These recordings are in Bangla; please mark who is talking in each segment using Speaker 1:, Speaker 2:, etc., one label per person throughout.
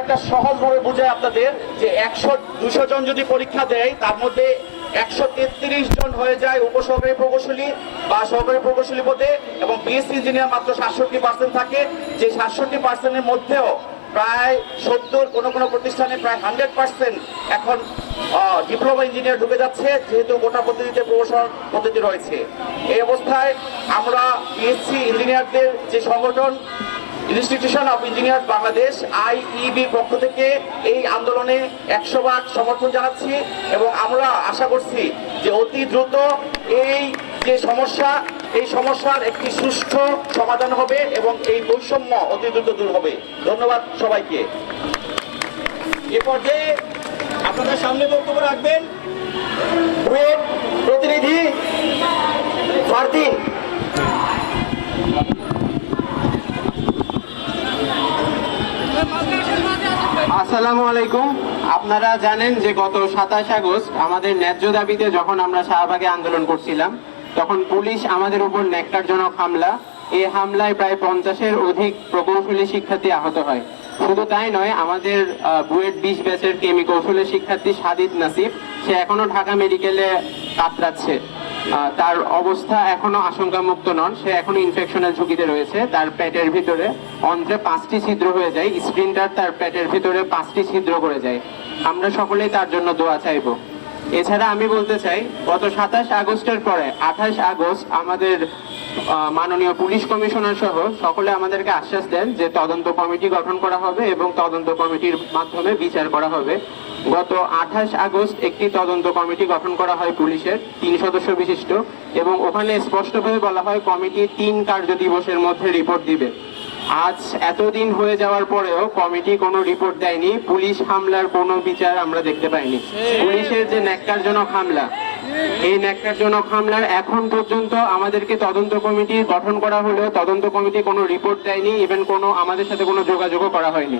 Speaker 1: একটা সহজভাবে বুঝাই আপনাদের যে একশো, দুশো জন যদি পরীক্ষা দেয়, তার মধ্যে একশো তেত্রিশ জন হয়ে যায় উপসহকারী প্রকৌশলী বা সহকারী প্রকৌশলী পদে এবং বিএসসি ইঞ্জিনিয়ার মাত্র সাতষট্টি পার্সেন্ট থাকে। যে সাতষট্টি পার্সেন্টের মধ্যেও প্রায় সত্তর কোনো কোনো প্রতিষ্ঠানে প্রায় হান্ড্রেড পার্সেন্ট এখন ডিপ্লোমা ইঞ্জিনিয়ার ঢুকে যাচ্ছে, যেহেতু গোটা পদ্ধতিতে প্রমোশন পদ্ধতি রয়েছে। এই অবস্থায় আমরা বিএসসি ইঞ্জিনিয়ারদের যে সংগঠন ইনস্টিটিউশন অফ ইঞ্জিনিয়ার বাংলাদেশ আইইবির পক্ষ থেকে এই আন্দোলনে একশো ভাগ সমর্থন জানাচ্ছি এবং আমরা আশা করছি যে অতি দ্রুত এই যে সমস্যা, এই সমস্যার একটি সুষ্ঠু সমাধান হবে এবং এই বৈষম্য অতি দ্রুত দূর হবে। ধন্যবাদ সবাইকে।
Speaker 2: এ পর্যায়ে আপনাদের সামনে বক্তব্য রাখবেন। প্রতিনিধি ফারদিন
Speaker 3: আসসালামু আলাইকুম। আপনারা জানেন যে গত সাতাশ আগস্ট আমাদের ন্যায্য দাবিতে যখন আমরা শাহবাগে আন্দোলন করছিলাম, তখন পুলিশ আমাদের উপর ন্যাক্কারজনক হামলা। এই হামলায় প্রায় পঞ্চাশের অধিক প্রকৌশলী শিক্ষার্থী আহত হয়। শুধু তাই নয়, আমাদের বুয়েট বিশ ব্যাচের কেমি কৌশলের শিক্ষার্থী সাদিদ নাসিফ সে এখনও ঢাকা মেডিকেলে কাতরাচ্ছে। তার অবস্থা এখনও আশঙ্কামুক্ত নন। সে এখনও ইনফেকশনের ঝুঁকিতে রয়েছে। তার পেটের ভিতরে অন্ত্রে পাঁচটি ছিদ্র হয়ে যায়। স্প্রিন্টার তার পেটের ভিতরে পাঁচটি ছিদ্র করে যায়। আমরা সকলেই তার জন্য দোয়া চাইব। এছাড়া আমি বলতে চাই, গত সাতাশ আগস্টের পরে, আঠাশ আগস্ট আমাদের মাননীয় পুলিশ কমিশনার সহ সকলে আমাদেরকে আশ্বাস দেন যে তদন্ত কমিটি গঠন করা হবে এবং তদন্ত কমিটির মাধ্যমে বিচার করা হবে। গত আঠাশ আগস্ট একটি তদন্ত কমিটি গঠন করা হয় পুলিশের, তিন সদস্য বিশিষ্ট, এবং ওখানে স্পষ্টভাবে বলা হয় কমিটি তিন কার্য দিবসের মধ্যে রিপোর্ট দিবে। আজ এতদিন হয়ে যাওয়ার পরেও কমিটি কোনো রিপোর্ট দেয়নি। পুলিশ হামলার কোনো বিচার আমরা দেখতে পাইনি। পুলিশের যে ন্যাক্কারজনক হামলা, এই ন্যাক্কারজনক হামলার এখন পর্যন্ত আমাদেরকে তদন্ত কমিটি গঠন করা হলেও তদন্ত কমিটি কোনো রিপোর্ট দেয়নি। ইভেন কোনো আমাদের সাথে কোনো যোগাযোগও করা হয়নি।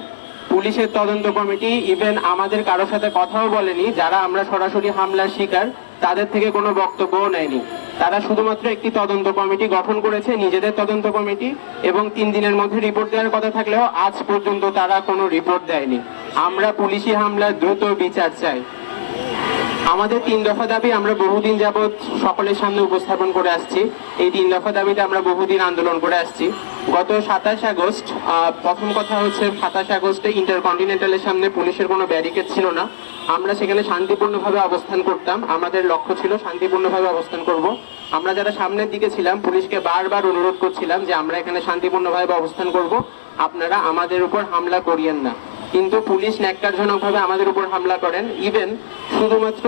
Speaker 3: পুলিশের তদন্ত কমিটি ইভেন আমাদের কারও সাথে কথাও বলেনি, যারা আমরা সরাসরি হামলার শিকার, তাদের থেকে কোনো বক্তব্যও নেয়নি। তারা শুধুমাত্র একটি তদন্ত কমিটি গঠন করেছে, নিজেদের তদন্ত কমিটি, এবং তিন দিনের মধ্যে রিপোর্ট দেওয়ার কথা থাকলেও আজ পর্যন্ত তারা কোনো রিপোর্ট দেয়নি। আমরা পুলিশি হামলার দ্রুত বিচার চাই। আমাদের তিন দফা দাবি আমরা বহুদিন যাবৎ সকলের সামনে উপস্থাপন করে আসছি। এই তিন দফা দাবিতে আমরা বহুদিন আন্দোলন করে আসছি। গত সাতাশ আগস্ট প্রথম কথা হচ্ছে সাতাশ আগস্টে ইন্টারকন্টিনেন্টালের সামনে পুলিশের কোনো ব্যারিকেড ছিল না। আমরা সেখানে শান্তিপূর্ণভাবে অবস্থান করতাম। আমাদের লক্ষ্য ছিল শান্তিপূর্ণভাবে অবস্থান করব। আমরা যারা সামনের দিকে ছিলাম, পুলিশকে বারবার অনুরোধ করছিলাম যে আমরা এখানে শান্তিপূর্ণভাবে অবস্থান করব। আপনারা আমাদের উপর হামলা করিয়েন না। কিন্তু পুলিশ ন্যাক্কারজনকভাবে আমাদের উপর হামলা করেন। ইভেন শুধুমাত্র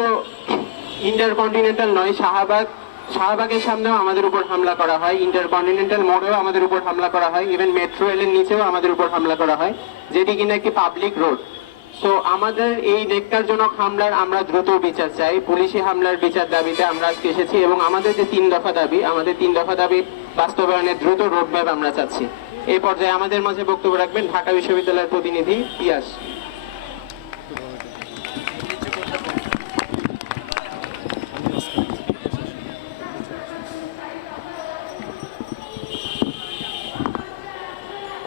Speaker 3: ইন্টারকন্টিনেন্টাল নয়, শাহবাগ, শাহবাগের সামনেও আমাদের উপর হামলা করা হয়। ইন্টারকন্টিনেন্টাল মোড়েও আমাদের উপর হামলা করা হয়। ইভেন মেট্রো রেলের নিচেও আমাদের উপর হামলা করা হয়, যেটি কিনা একটি পাবলিক রোড তো আমাদের এই নেককারজনক হামলার আমরা দ্রুত বিচার চাই। পুলিশি হামলার বিচার দাবিতে আমরা আজকে এসেছি এবং আমাদের যে তিন দফা দাবি, আমাদের তিন দফা দাবি বাস্তবায়নের দ্রুত রোডম্যাপ আমরা চাচ্ছি। এই পর্যায়ে আমাদের মাঝে বক্তব্য রাখবেন ঢাকা বিশ্ববিদ্যালয়ের প্রতিনিধি ইয়াস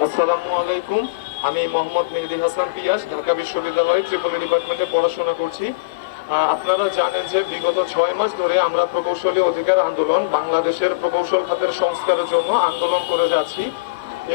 Speaker 4: আসসালামু আলাইকুম। আমি মোহাম্মদ মেহেদি হাসান পিয়াস, ঢাকা বিশ্ববিদ্যালয় ত্রিপলি ডিপার্টমেন্টে পড়াশোনা করছি। আপনারা জানেন যে বিগত ছয় মাস ধরে আমরা প্রকৌশলী অধিকার আন্দোলন, বাংলাদেশের প্রকৌশল খাতের সংস্কারের জন্য আন্দোলন করে যাচ্ছি।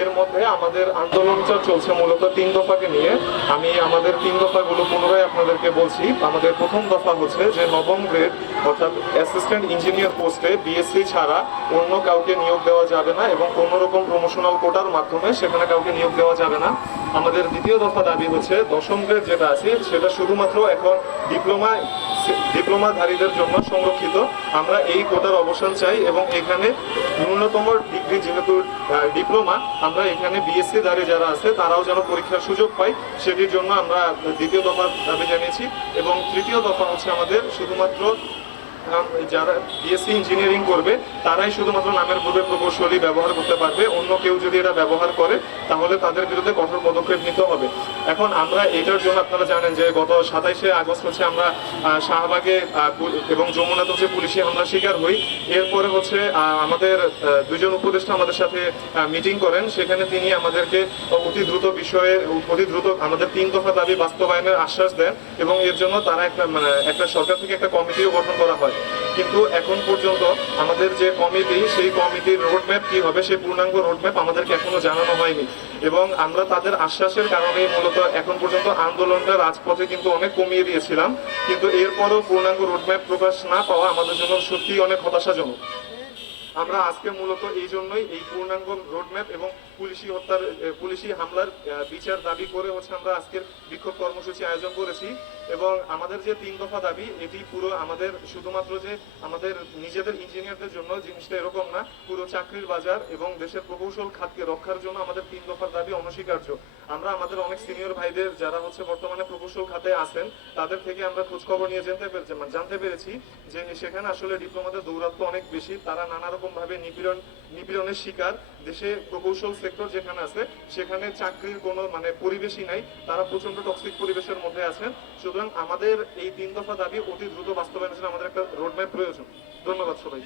Speaker 4: এর মধ্যে আমাদের আন্দোলনটা চলছে মূলত তিন দফাকে নিয়ে। আমি আমাদের তিন দফাগুলো পুনরায় আপনাদেরকে বলছি। আমাদের প্রথম দফা হচ্ছে যে নবম গ্রেড, অর্থাৎ অ্যাসিস্ট্যান্ট ইঞ্জিনিয়ার পোস্টে বিএসসি ছাড়া অন্য কাউকে নিয়োগ দেওয়া যাবে না এবং কোনো রকম প্রমোশনাল কোটার মাধ্যমে সেখানে কাউকে নিয়োগ দেওয়া যাবে না। আমাদের দ্বিতীয় দফা দাবি হচ্ছে, দশম গ্রেড যেটা আছে, সেটা শুধুমাত্র এখন ডিপ্লোমা, ডিপ্লোমাধারীদের জন্য সংরক্ষিত। আমরা এই কোটার অবসান চাই এবং এখানে ন্যূনতম ডিগ্রি যেহেতু ডিপ্লোমা, আমরা এখানে বিএসসি ধারী যারা আছে, তারাও যেন পরীক্ষার সুযোগ পায়, সেটির জন্য আমরা দ্বিতীয় দফা দাবি জানিয়েছি। এবং তৃতীয় দফা হচ্ছে আমাদের শুধুমাত্র যারা বিএসসি ইঞ্জিনিয়ারিং করবে, তারাই শুধুমাত্র নামের পূর্বে প্রকৌশলী ব্যবহার করতে পারবে। অন্য কেউ যদি এটা ব্যবহার করে, তাহলে তাদের বিরুদ্ধে কঠোর পদক্ষেপ নিতে হবে। এখন আমরা এটার জন্য আপনারা জানেন যে গত সাতাইশে আগস্ট হচ্ছে আমরা শাহবাগে এবং যমুনাতে হচ্ছে পুলিশি হামলা শিকার হই। এরপরে হচ্ছে আমাদের দুজন উপদেষ্টা আমাদের সাথে মিটিং করেন। সেখানে তিনি আমাদেরকে অতি দ্রুত বিষয়ে, অতি দ্রুত আমাদের তিন দফা দাবি বাস্তবায়নের আশ্বাস দেন এবং এর জন্য তারা একটা মানে একটা সরকার থেকে একটা কমিটিও গঠন করা হয়। কিন্তু এখন পর্যন্ত আমাদের যে কমিটি, সেই কমিটির রোডম্যাপ কি হবে, সেই পূর্ণাঙ্গ রোডম্যাপ আমাদেরকে এখনও জানানো হয়নি। এবং আমরা তাদের আশ্বাসের কারণে মূলত এখন পর্যন্ত আন্দোলনটা রাজপথে কিন্তু অনেক কমিয়ে দিয়েছিলাম। কিন্তু এরপরও পূর্ণাঙ্গ রোডম্যাপ প্রকাশ না পাওয়া আমাদের জন্য সত্যিই অনেক হতাশাজনক। আমরা আজকে মূলত এই জন্যই এই পূর্ণাঙ্গ রোডম্যাপ এবং পুলিশি হত্যার পুলিশি হামলার বিচার দাবি করে হচ্ছে আমরা আজকের বিক্ষোভ কর্মসূচি আয়োজন করেছি। এবং আমাদের যে তিন দফা দাবি, এটি পুরো আমাদের শুধুমাত্র যে আমাদের নিজেদের ইঞ্জিনিয়ারদের জন্য জিনিসটা এরকম না, পুরো চাকরির বাজার এবং দেশের প্রকৌশল খাতকে রক্ষার জন্য আমাদের তিন দফার দাবি অনস্বীকার্য। আমরা আমাদের অনেক সিনিয়র ভাইদের যারা হচ্ছে বর্তমানে প্রকৌশল খাতে আছেন, তাদের থেকে আমরা খোঁজখবর নিয়ে জানতে পেরেছি জানতে পেরেছি যে সেখানে আসলে ডিপ্লোমাদের দৌরাত্ম অনেক বেশি, তারা নানা রকম ভাবে নিপীড়ন, নিপীড়নের শিকার দেশে প্রকৌশল সেক্টর যেখানে আছে, সেখানে চাকরির কোনো মানে পরিবেশই নাই। তারা প্রচণ্ড টক্সিক পরিবেশের মধ্যে আছেন। সুতরাং আমাদের এই তিন দফা দাবি অতি দ্রুত বাস্তবায়নের জন্য আমাদের একটা রোডম্যাপ প্রয়োজন। ধন্যবাদ সবাই